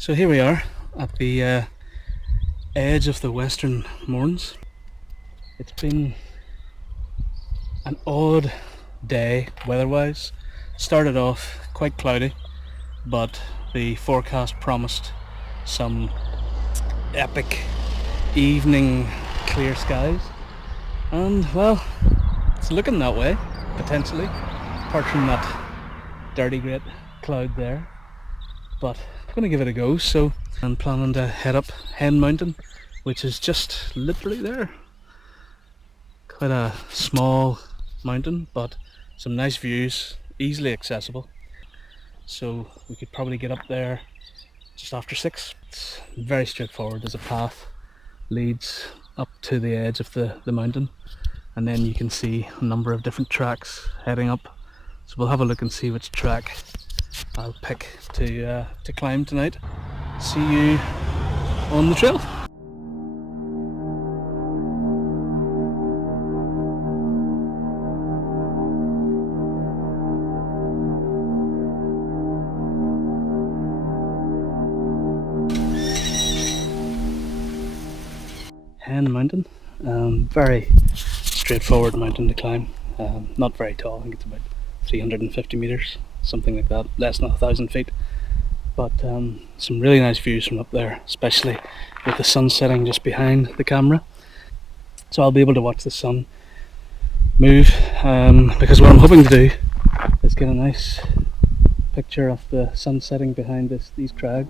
So here we are at the edge of the western Mournes. It's been an odd day weather-wise. Started off quite cloudy, but the forecast promised some epic evening clear skies, and well, it's looking that way potentially, apart from that dirty great cloud there. But I'm going to give it a go. So I'm planning to head up Hen Mountain, which is just literally there. Quite a small mountain, but some nice views, easily accessible. So we could probably get up there just after 6. It's very straightforward. There's a path leads up to the edge of the mountain, and then you can see a number of different tracks heading up. So we'll have a look and see which track I'll pick to climb tonight. See you on the trail. Hen Mountain, very straightforward mountain to climb. Not very tall. I think it's about 350 meters, something like that, less than 1,000 feet. But some really nice views from up there, especially with the sun setting just behind the camera. So I'll be able to watch the sun move, because what I'm hoping to do is get a nice picture of the sun setting behind these crags.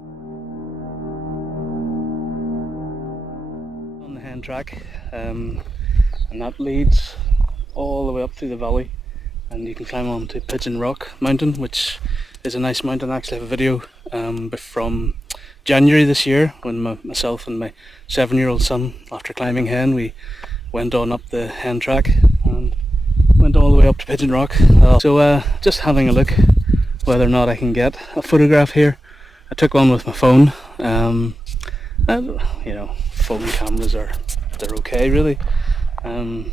On the Hen track, and that leads all the way up through the valley, and you can climb on to Pigeon Rock Mountain, which is a nice mountain. I actually have a video from January this year when myself and my 7-year-old son, after climbing Hen, we went on up the Hen track and went all the way up to Pigeon Rock. So just having a look whether or not I can get a photograph here. I took one with my phone. And, you know, phone cameras they're okay really. I'm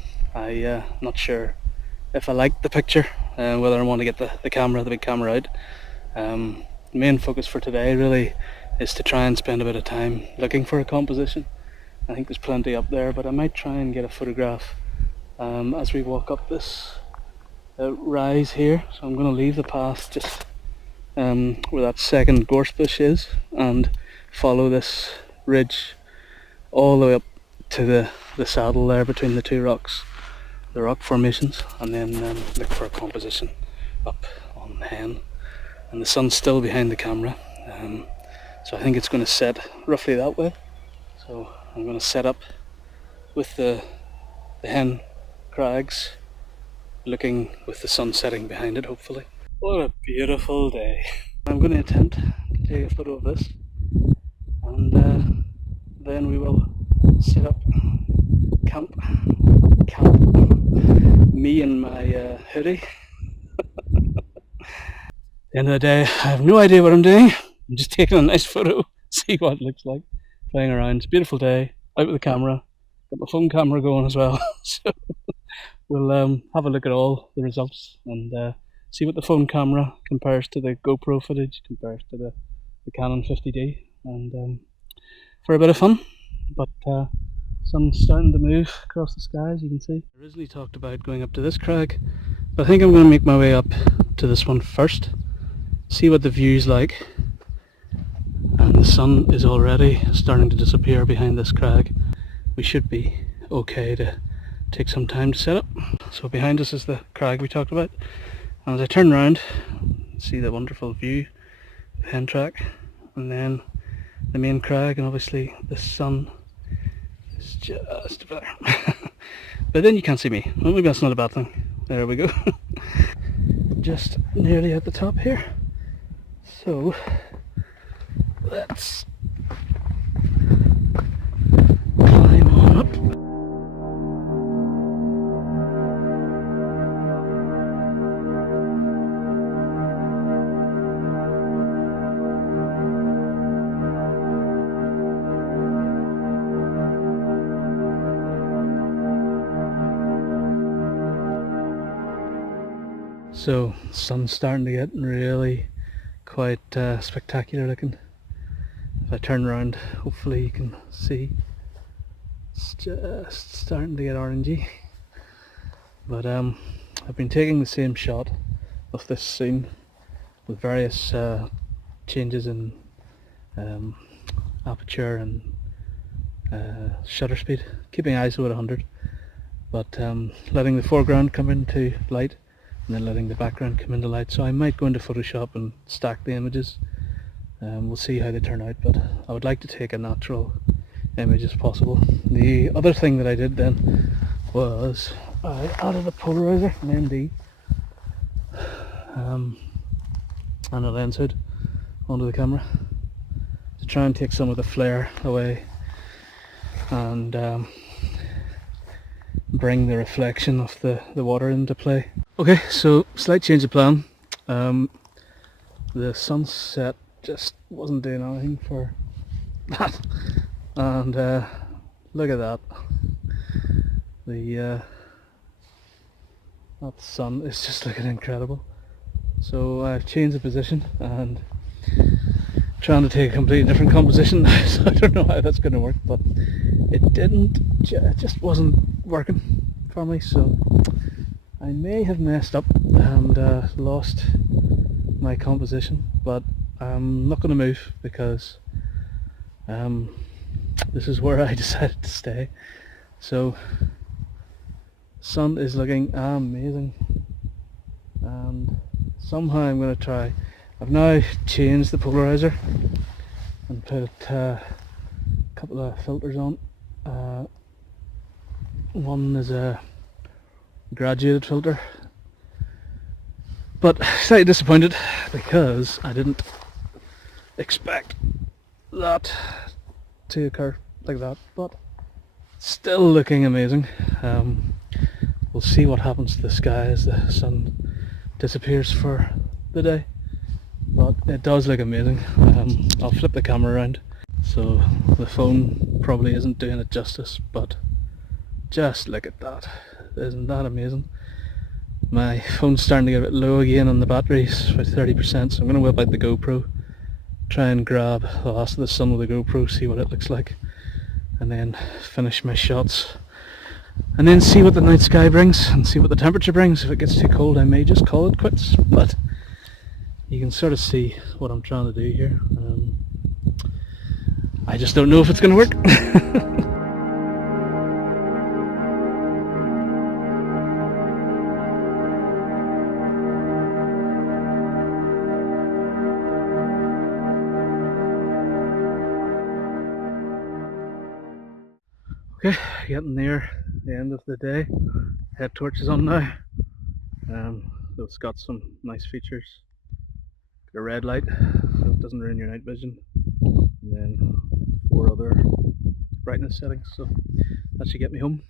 not sure if I like the picture, whether I want to get the big camera out. The main focus for today really is to try and spend a bit of time looking for a composition. I think there's plenty up there, but I might try and get a photograph as we walk up this rise here. So I'm going to leave the path just where that second gorse bush is and follow this ridge all the way up to the saddle there between the two rocks, the rock formations, and then look for a composition up on the Hen. And the sun's still behind the camera, so I think it's going to set roughly that way. So I'm going to set up with the Hen crags, looking with the sun setting behind it, hopefully. What a beautiful day. I'm going to attempt to take a photo of this, and then we will set up camp, me and my hoodie. At the end of the day, I have no idea what I'm doing. I'm just taking a nice photo, see what it looks like, playing around. It's a beautiful day, out with the camera. Got my phone camera going as well. So we'll have a look at all the results and see what the phone camera compares to the GoPro footage, compares to the Canon 50D, and for a bit of fun. But sun's starting to move across the sky, as you can see. I originally talked about going up to this crag, but I think I'm going to make my way up to this one first, see what the view's like. And the sun is already starting to disappear behind this crag. We should be okay to take some time to set up. So behind us is the crag we talked about, and as I turn around, see the wonderful view of the Hen track, and then the main crag, and obviously the sun is just there. But then you can't see me. Well, maybe that's not a bad thing. There we go. Just nearly at the top here. So let's climb on up. So sun's starting to get really quite spectacular looking. If I turn around, hopefully you can see it's just starting to get orangey. But I've been taking the same shot of this scene with various changes in aperture and shutter speed, keeping ISO at 100, but letting the foreground come into light and then letting the background come into light. So I might go into Photoshop and stack the images. We'll see how they turn out, but I would like to take a natural image as possible. The other thing that I did then was I added a polarizer, an ND, and a lens hood onto the camera to try and take some of the flare away and bring the reflection of the water into play. Okay, so slight change of plan. The sunset just wasn't doing anything for that, and look at that. That sun is just looking incredible. So I've changed the position and trying to take a completely different composition. So I don't know how that's going to work, but it just wasn't working for me. So I may have messed up and lost my composition, but I'm not going to move because this is where I decided to stay. So sun is looking amazing, and somehow I'm going to try. I've now changed the polarizer and put a couple of filters on. One is a graduated filter, but slightly disappointed because I didn't expect that to occur like that, but still looking amazing. We'll see what happens to the sky as the sun disappears for the day, but it does look amazing. I'll flip the camera around, so the phone probably isn't doing it justice, but just look at that. Isn't that amazing? My phone's starting to get a bit low again on the batteries, about 30%, so I'm going to whip out the GoPro, try and grab the last of the sun with the GoPro, see what it looks like, and then finish my shots, and then see what the night sky brings and see what the temperature brings. If it gets too cold, I may just call it quits, but you can sort of see what I'm trying to do here. I just don't know if it's going to work. Okay, getting near the end of the day. Head torch is on now. So it's got some nice features. Got a red light, so it doesn't ruin your night vision. And then 4 other brightness settings, so that should get me home.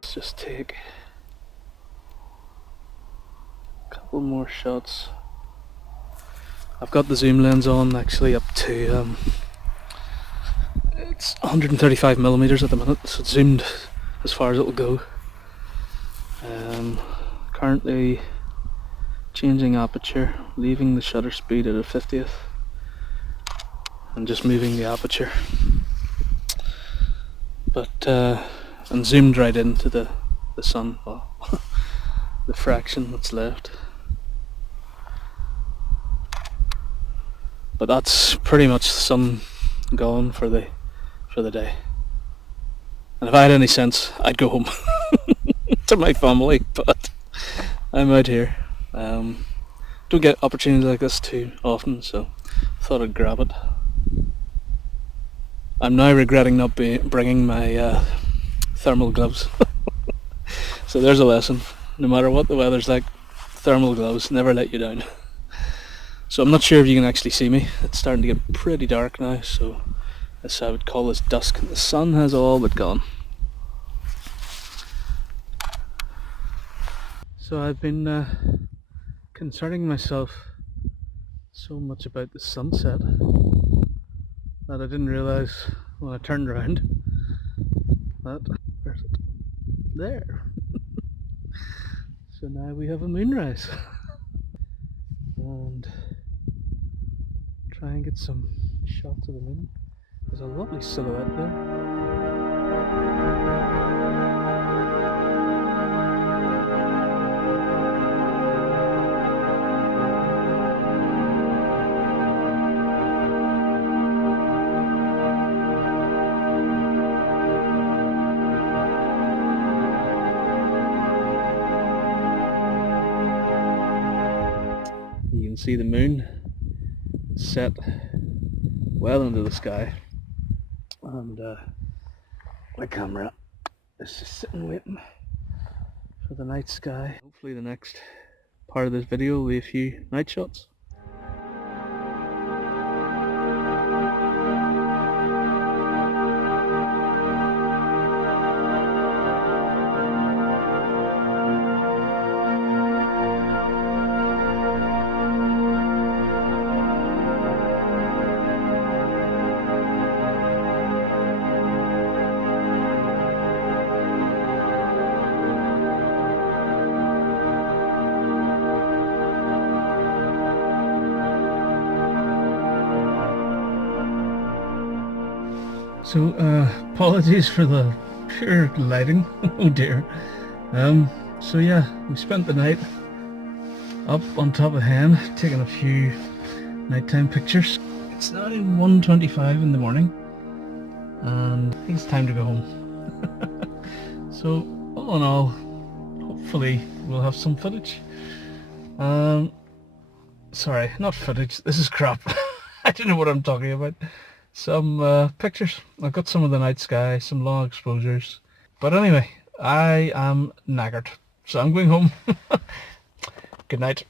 Let's just take a couple more shots. I've got the zoom lens on actually up to it's 135mm at the minute, so it's zoomed as far as it'll go. Currently changing aperture, leaving the shutter speed at a 50th and just moving the aperture, but and zoomed right into the sun, well, the fraction that's left. But that's pretty much the sun gone for the day. And if I had any sense, I'd go home to my family, but I'm out here. Don't get opportunities like this too often, so thought I'd grab it. I'm now regretting not bringing my thermal gloves. So there's a lesson. No matter what the weather's like, thermal gloves never let you down. So I'm not sure if you can actually see me. It's starting to get pretty dark now, so I would call this dusk. The sun has all but gone. So I've been concerning myself so much about the sunset that I didn't realise when I turned around that, where's it? There. So now we have a moonrise. And try and get some shots of the moon. There's a lovely silhouette there. You can see the moon set well into the sky, and my camera is just sitting waiting for the night sky. Hopefully the next part of this video will be a few night shots. So apologies for the poor lighting. Oh dear. So yeah, we spent the night up on top of Hen taking a few nighttime pictures. It's now 1:25 in the morning and I think it's time to go home. So all in all, hopefully we'll have some footage. Sorry, not footage, this is crap. I don't know what I'm talking about. Some pictures. I've got some of the night sky, some long exposures. But anyway, I am knackered, so I'm going home. Good night.